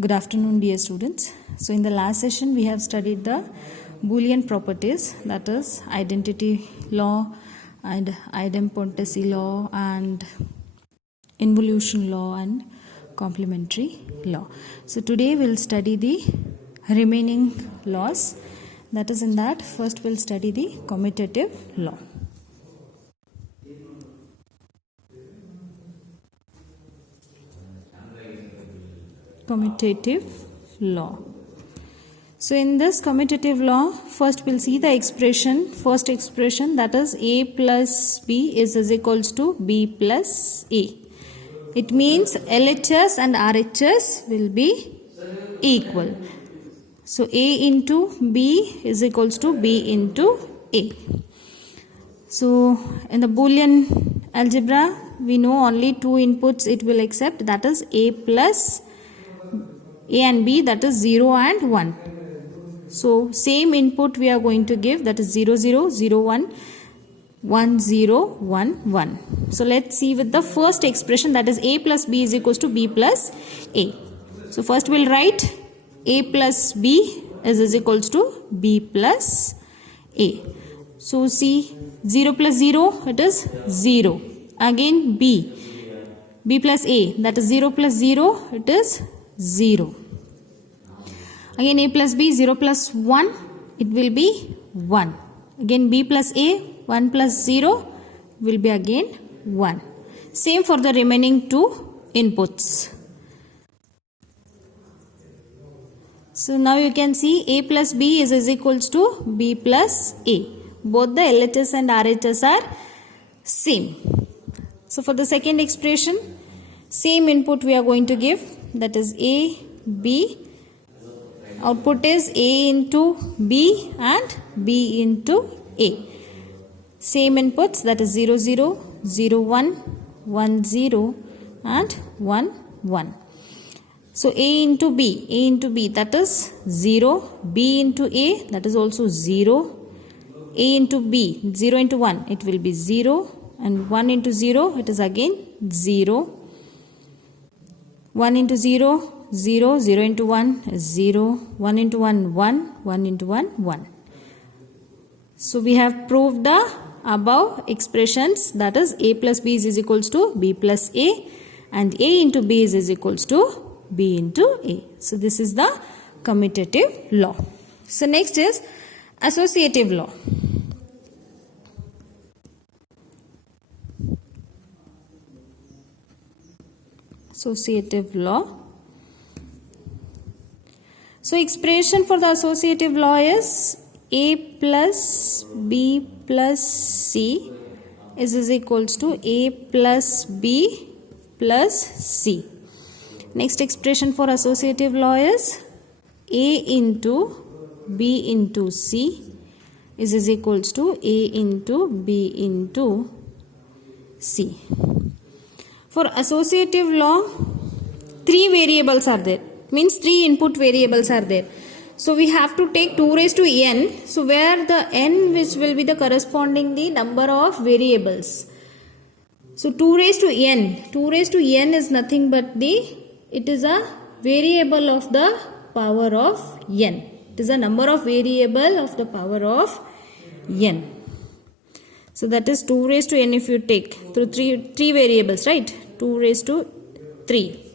Good afternoon, dear students. So in the last session we have studied the Boolean properties, that is identity law and idempotency law and involution law and complementary law. So today we'll study the remaining laws. That is, in that first we'll study the commutative law. Commutative law. So in this commutative law, first we'll see the first expression, that is a plus b is equals to b plus a. It means LHS and RHS will be equal. So a into b is equals to b into a. So in the Boolean algebra, we know only two inputs it will accept, that is a plus a and b, that is 0 and 1. So same input we are going to give, that is 0 0 0 1 1 0 1 1. So let's see with the first expression, that is a plus b is equals to b plus a. So first we'll write a plus b is equals to b plus a. So see, 0 plus 0, it is 0. Again b plus a, that is 0 plus 0, it is 0. Again a plus b, 0 plus 1, it will be 1. Again b plus a, 1 plus 0 will be again 1. Same for the remaining two inputs. So now you can see a plus b is equals to b plus a. Both the LHS and RHS are same. So for the second expression, same input we are going to give, that is a, b. Output is a into b and b into a. Same inputs, that is 0 0 0 1 1 0 and 1 1. So a into b, that is 0. B into a, that is also 0. A into b, 0 into 1, it will be 0. And 1 into 0, it is again 0. 1 into 0, 0, 0 into 1 is 0, 1 into 1, 1, 1 into 1, 1. So we have proved the above expressions, that is a plus b is equals to b plus a and a into b is equals to b into a. So this is the commutative law. So next is associative law. Associative law. So expression for the associative law is a plus b plus c is equals to a plus b plus c. Next expression for associative law is a into b into c is equals to a into b into c. For associative law, three variables are there. Means three input variables are there. So we have to take 2 raised to n. So where the n, which will be the corresponding the number of variables. So 2 raised to n. 2 raised to n is nothing but it is a variable of the power of n. It is a number of variable of the power of n. So that is 2 raised to n if you take through three variables, right? 2 raised to 3.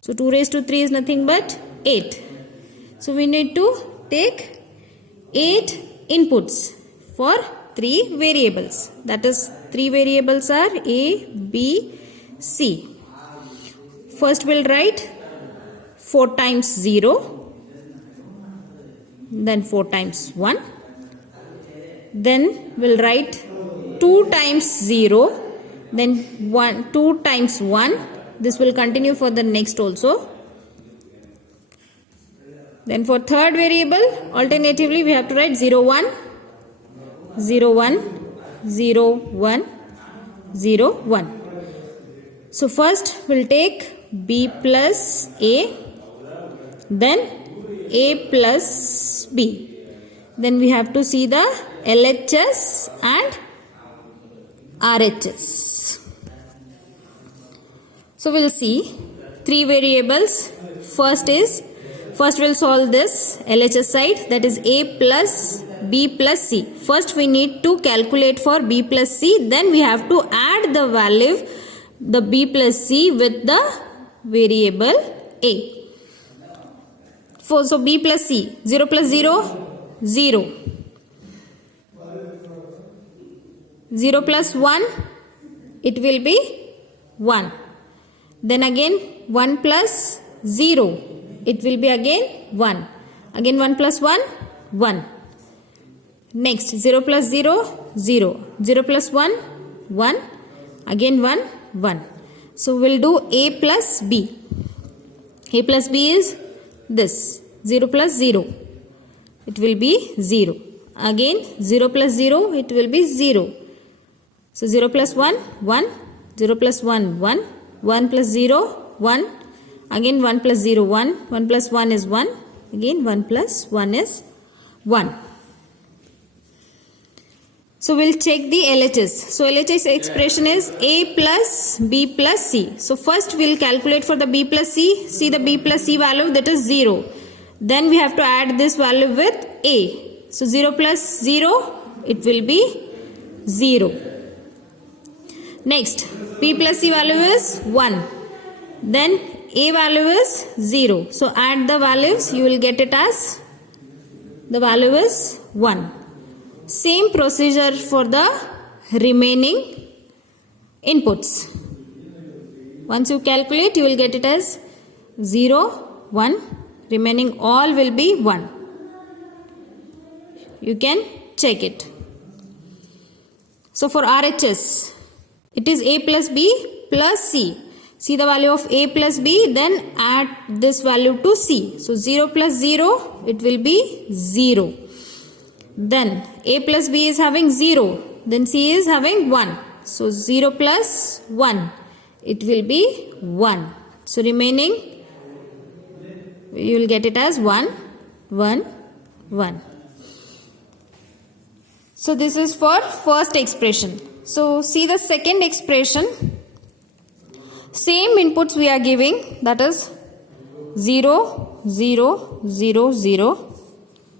So 2 raised to 3 is nothing but 8. So we need to take 8 inputs for 3 variables. That is, 3 variables are a, b, c. First we'll write 4 times 0, then 4 times 1. Then we'll write 2 times 0, then 2 times 1. This will continue for the next also. Then for third variable, alternatively we have to write 0 1 0 1 0 1 0 1. So first we'll take b plus a, then a plus b. Then we have to see the LHS and RHS. So we'll see 3 variables First we'll solve this LHS side, that is A plus B plus C. First we need to calculate for B plus C, then we have to add the value, the B plus C with the variable A. So B plus C, 0 plus 0, 0. 0 plus 1, it will be 1. Then again 1 plus 0, it will be again 1. Again 1 plus 1, 1. Next 0 plus 0, 0. 0 plus 1, 1. Again 1, 1. So we'll do A plus B. A plus B is this, 0 plus 0. It will be 0. Again 0 plus 0, it will be 0. So 0 plus 1, 1. 0 plus 1, 1. 1 plus 0, 1. Again 1 plus 0, 1. 1 plus 1 is 1. Again 1 plus 1 is 1. So we'll check the LHS. So LHS expression is A plus B plus C. So first we'll calculate for the B plus C. See the B plus C value, that is 0. Then we have to add this value with A. So 0 plus 0, it will be 0. Next, B plus C value is 1. Then A value is 0. So add the values, you will get it as, the value is 1. Same procedure for the remaining inputs. Once you calculate, you will get it as 0, 1. Remaining all will be 1. You can check it. So for RHS, it is A plus B plus C. See the value of A plus B, then add this value to C. So 0 plus 0, it will be 0. Then A plus B is having 0. Then C is having 1. So 0 plus 1, it will be 1. So remaining, you will get it as 1, 1, 1. So this is for first expression. So see the second expression. Same inputs we are giving, that is 0, 0, 0, 0.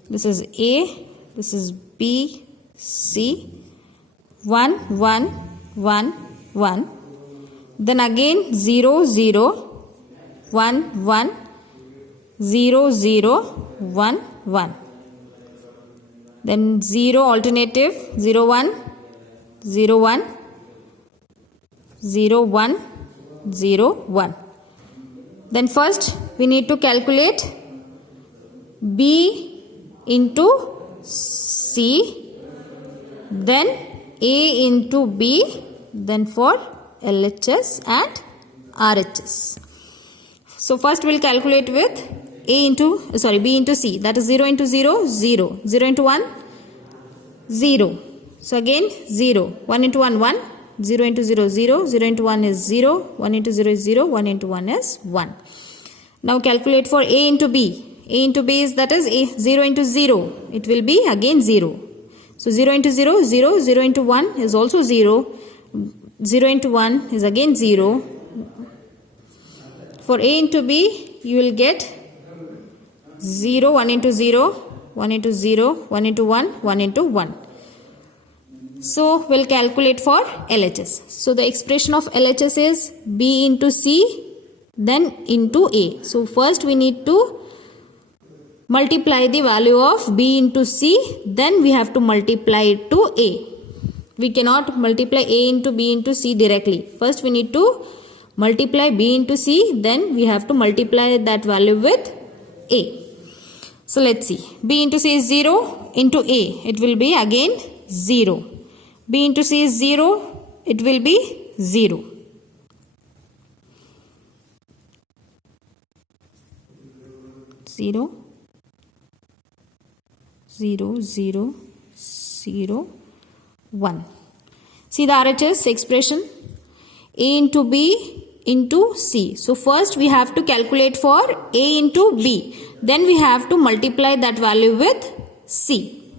This is A, this is B, C, 1, 1, 1, 1. Then again 0, 0, 1, 1, 0, 0, 1, 1. Then 0 alternative, 0, 1, 0, 1, 0, 1, 0, 1. Then first we need to calculate B into C, then A into B, then for LHS and RHS. So first we'll calculate with B into C, that is 0 into 0, 0. 0 into 1, 0. So again 0. 1 into 1, 1. 0 into 0, 0. 0 into 1 is 0. 1 into 0 is 0. 1 into 1 is 1. Now calculate for A into B. A into B is, that is A, 0 into 0. It will be again 0. So 0 into 0, 0. 0 into 1 is also 0. 0 into 1 is again 0. For A into B, you will get 0, 1 into 0, 1 into 0, 1 into 1, 1 into 1. So we'll calculate for LHS. So the expression of LHS is B into C, then into A. So first we need to multiply the value of B into C, then we have to multiply it to A. We cannot multiply A into B into C directly. First we need to multiply B into C, then we have to multiply that value with A. So let's see. B into C is 0 into A. It will be again 0. B into C is 0. It will be 0. Zero, 0, 0, 0, 1. See the RHS expression. A into B into C. So first we have to calculate for A into B. Then we have to multiply that value with C.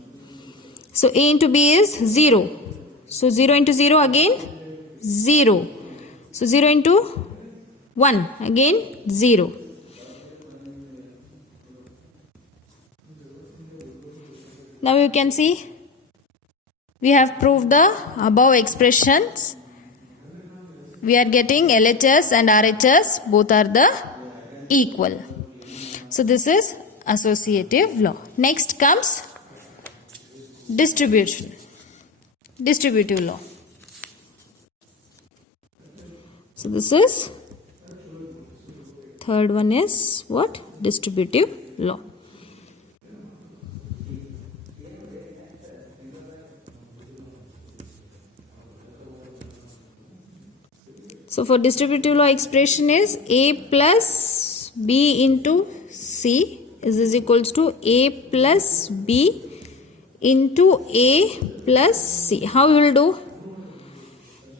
So A into B is 0. So 0 into 0 again 0. So 0 into 1 again 0. Now you can see we have proved the above expressions. We are getting LHS and RHS, both are the equal. So this is associative law. Next comes distributive law. So this is, third one is what? Distributive law. So for distributive law, expression is A plus B into C is equals to A plus B into A plus C. How you will do?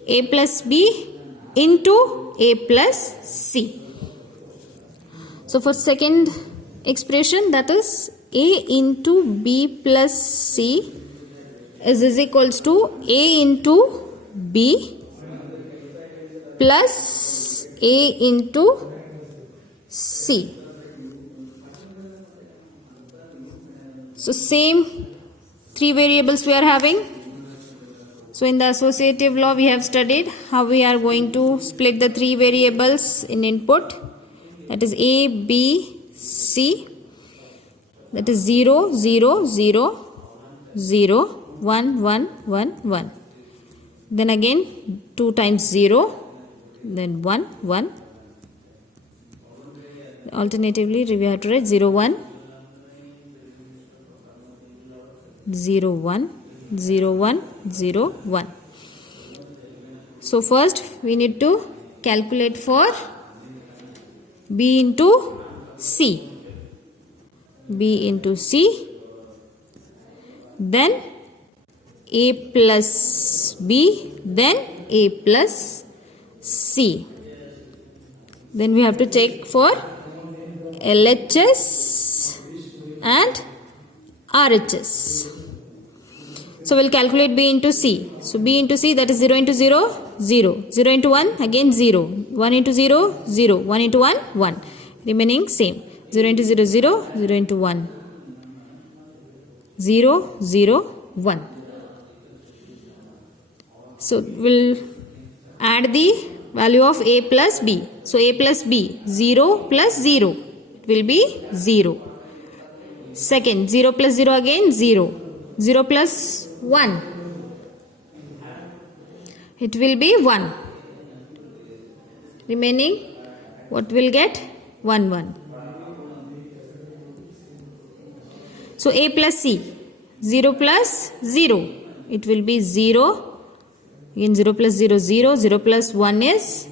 A plus B into A plus C. So for second expression, that is A into B plus C is equals to A into B plus A into C. So same three variables we are having. So in the associative law we have studied how we are going to split the three variables in input. That is A, B, C. That is 0, 0, 0, 0, 1, 1, 1, 1. Then again 2 times 0. Then 1, 1. Alternatively, we have to write 0, 1, 0, 1, 0, 1, 0, 1. So first we need to calculate for B into C. B into C. Then A plus B. Then A plus C. Then we have to check for LHS and RHS. So we'll calculate B into C. So B into C, that is 0 into 0, 0. 0 into 1, again 0. 1 into 0, 0. 1 into 1, 1. Remaining same. 0 into 0, 0. 0 into 1. 0, 0, 1. So we'll add the value of A plus B. So A plus B, 0 plus 0. It will be 0. Second, 0 plus 0 again 0. 0 plus 1. It will be 1. Remaining, what will get? 1, 1. So A plus C, 0 plus 0. It will be 0. Again 0 plus 0, 0. 0 plus 1 is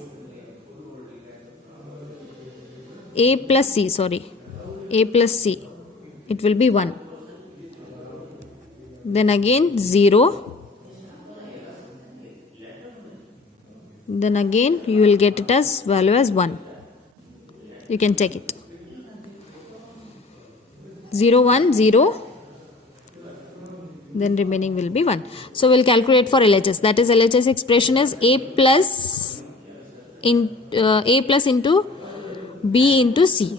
A plus C, sorry. A plus C. It will be 1. Then again 0. Then again you will get it as value as 1. You can check it. 0, 1, 0. Then remaining will be 1. So we'll calculate for LHS. That is, LHS expression is A plus into B into C.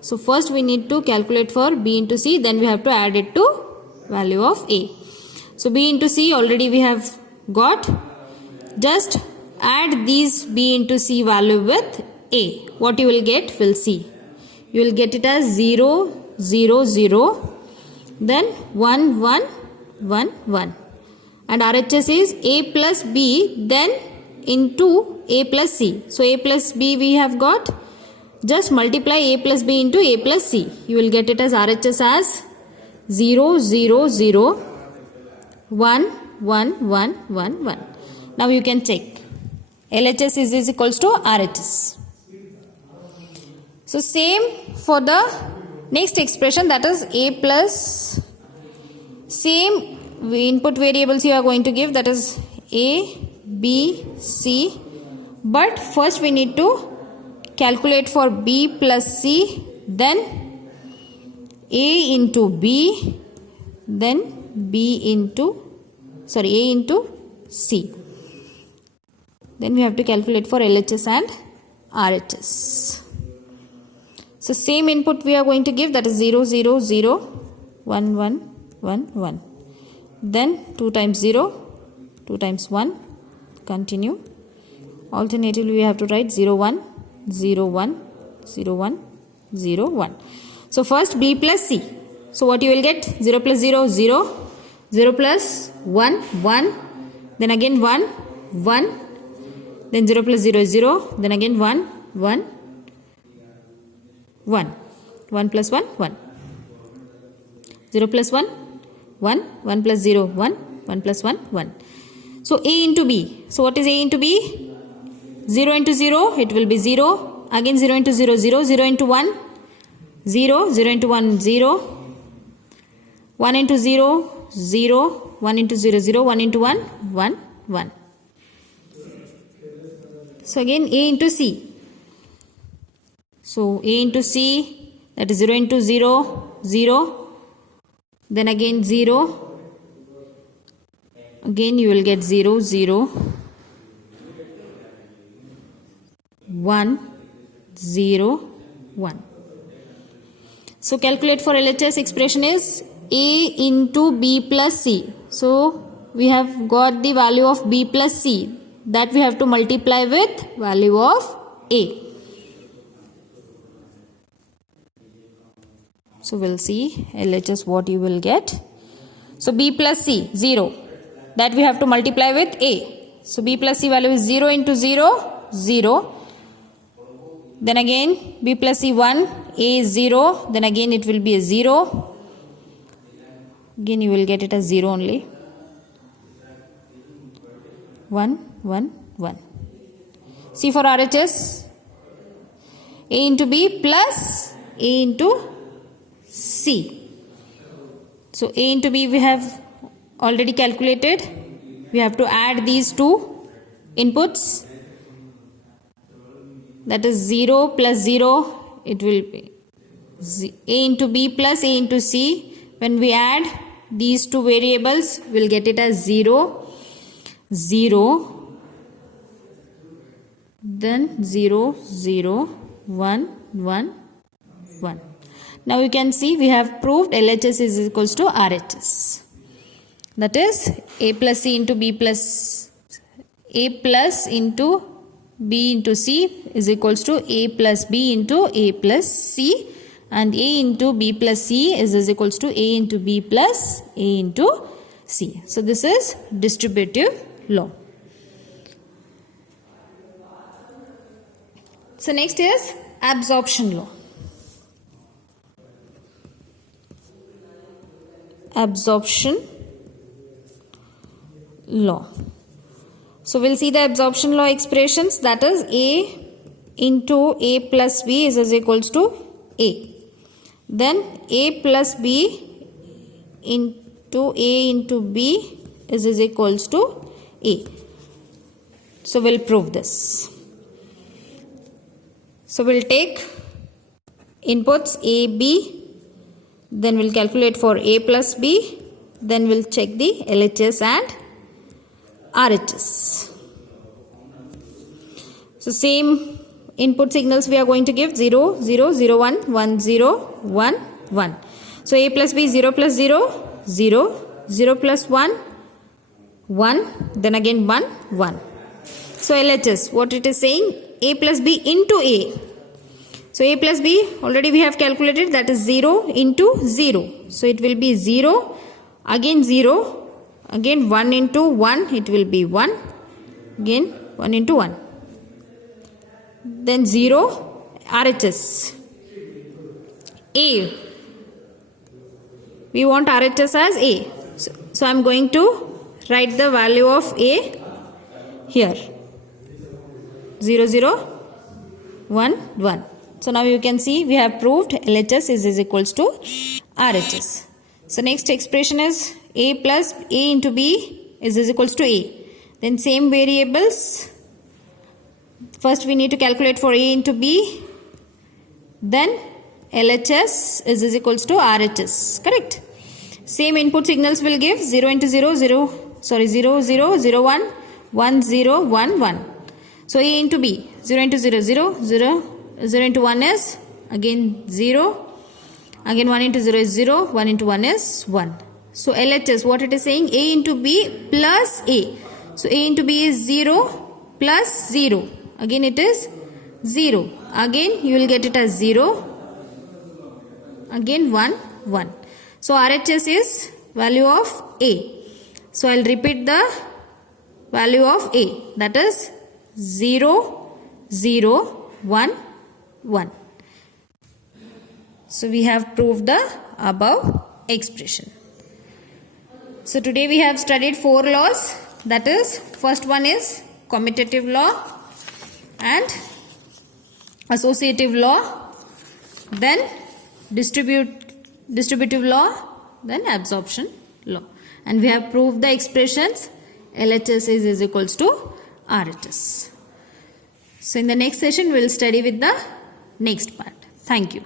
So first we need to calculate for B into C. Then we have to add it to value of A. So B into C already we have got. Just add these B into C value with A. What you will get, we'll see. You will get it as 0, 0, 0. Then 1, 1, 1, 1. And RHS is A plus B then into A plus C. So A plus B we have got. Just multiply A plus B into A plus C. You will get it as RHS as 0, 0, 0, 1, 1, 1, 1, 1. Now you can check. LHS is equals to RHS. So same for the next expression, that is A plus, same input variables you are going to give, that is A, B, C. But first we need to calculate for B plus C, then A into B, then A into C. Then we have to calculate for LHS and RHS. So same input we are going to give, that is 0, 0, 0, 1, 1, 1, 1. Then 2 times 0, 2 times 1, continue. Alternatively we have to write 0, 1, 0, 1, 0, 1, 0, 1. So first b plus c. So what you will get? 0 plus 0, 0, 0 plus 1, 1, then again 1, 1, then 0 plus 0 is 0, then again 1, 1, 1, 1 plus 1, 1. 0 plus 1, 1, 1 plus 0, 1, 1 plus 1, 1. So a into b. So what is a into b? 0 into 0, it will be 0. Again 0 into 0, 0, 0 into 1, 0, 0 into 1, 0. 1 into 0, 0, 1 into 0, 0, 1 into 1, 1, 1. So again a into c. So a into c, that is 0 into 0, 0. Then again 0. Again you will get 0, 0. 1, 0, 1. So calculate for LHS. Expression is a into b plus c. So we have got the value of b plus c, that we have to multiply with value of a. So we'll see LHS what you will get. So b plus c, 0, that we have to multiply with a. So b plus c value is 0 into 0, 0. Then again b plus c 1, a is 0, then again it will be a 0. Again you will get it as 0 only. 1, 1, 1. C for RHS. A into b plus a into c. So a into b we have already calculated. We have to add these two inputs. That is 0 plus 0. It will be a into b plus a into c. When we add these two variables, we'll get it as 0, 0, then 0, 0, 1, 1, 1. Now you can see we have proved LHS is equals to RHS. That is a plus c into b plus a plus into b into c is equals to a plus b into a plus c, and a into b plus c is equals to a into b plus a into c. So this is distributive law. So next is absorption law. Absorption law. So we'll see the absorption law expressions, that is a into a plus b is equals to a. Then a plus b into a into b is equals to a. So we'll prove this. So we'll take inputs a, b, then we'll calculate for a plus b, then we'll check the LHS and RHS. So same input signals we are going to give 0, 0, 0, 1, 1, 0, 1, 1. So a plus b 0 plus 0, 0, 0 plus 1, 1, then again 1, 1. So LHS, what it is saying, a plus b into a. So a plus b already we have calculated, that is 0 into 0. So it will be 0, again 0, again 1 into 1, it will be 1, again 1 into 1. Then 0, RHS. A. We want RHS as a. So I am going to write the value of a here. 0, 0, 1, 1. So now you can see we have proved LHS is equals to RHS. So next expression is a plus a into b is equals to a. Then same variables. First we need to calculate for a into b. Then LHS is equals to RHS. Correct? Same input signals will give 0 into 0, 0, 0, 0, 1, 1, 0, 1, 1. So a into b, 0 into 0, 0, 0, 0 into 1 is again 0, again 1 into 0 is 0, 1 into 1 is 1. So LHS, what it is saying, A into B plus A. So A into B is 0 plus 0. Again it is 0. Again you will get it as 0. Again 1, 1. So RHS is value of A. So I will repeat the value of A. That is 0, 0, 1, 1. So we have proved the above expression. So today we have studied 4 laws. That is, first one is commutative law and associative law, then distributive law, then absorption law. And we have proved the expressions LHS is equals to RHS. So in the next session we will study with the next part. Thank you.